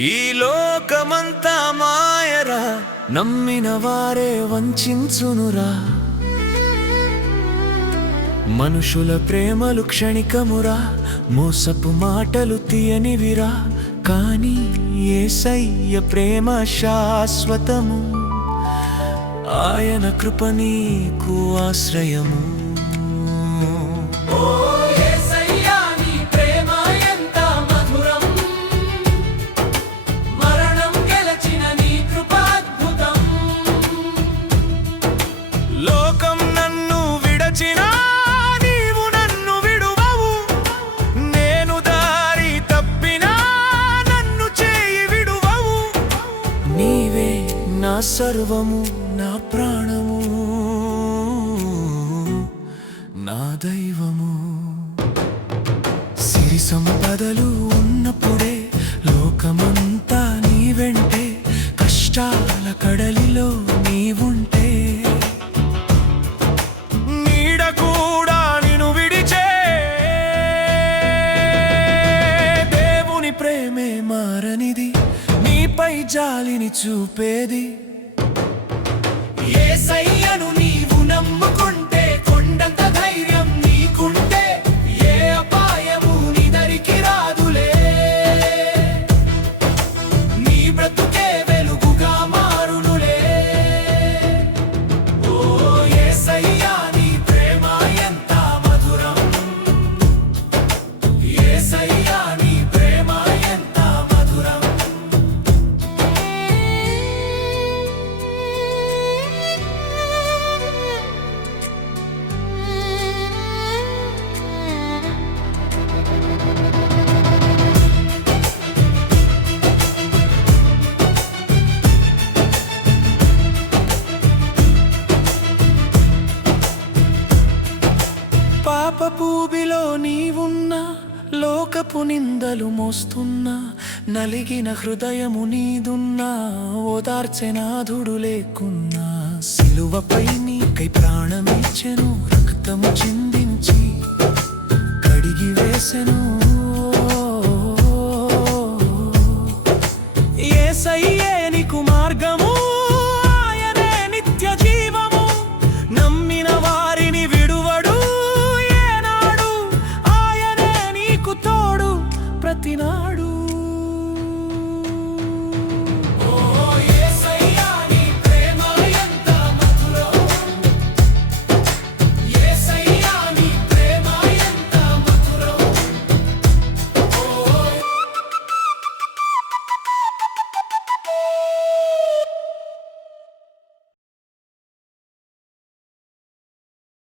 ఈ లోకమంతా మాయరా నమ్మిన వారే వంచునురా మనుషుల ప్రేమలు క్షణికమురా మోసపు మాటలు తీయనివిరా. కానీ ఏసయ్య ప్రేమ శాశ్వతము ఆయన కృప నీకు ఆశ్రయము. సర్వము నా ప్రాణము నా దైవము. సిరి సంపదలు ఉన్నప్పుడే లోకమంతా నీ వెంటే కష్టాల కడలిలో నీవుంటే. నీడ కూడా విడిచే దేవుని ప్రేమే మారనిది నీపై జాలిని చూపేది. లోబిలో నీవున్నా లోకపు నిందలు మోస్తున్నా నలిగిన హృదయము నీదున్నా ఓదార్చెనాథుడు లేకున్నా. సిలువపై నీకై ప్రాణమిచ్చెను రక్తము చిందించి కడిగి వేసెను. ఏసై ప్రతినాడు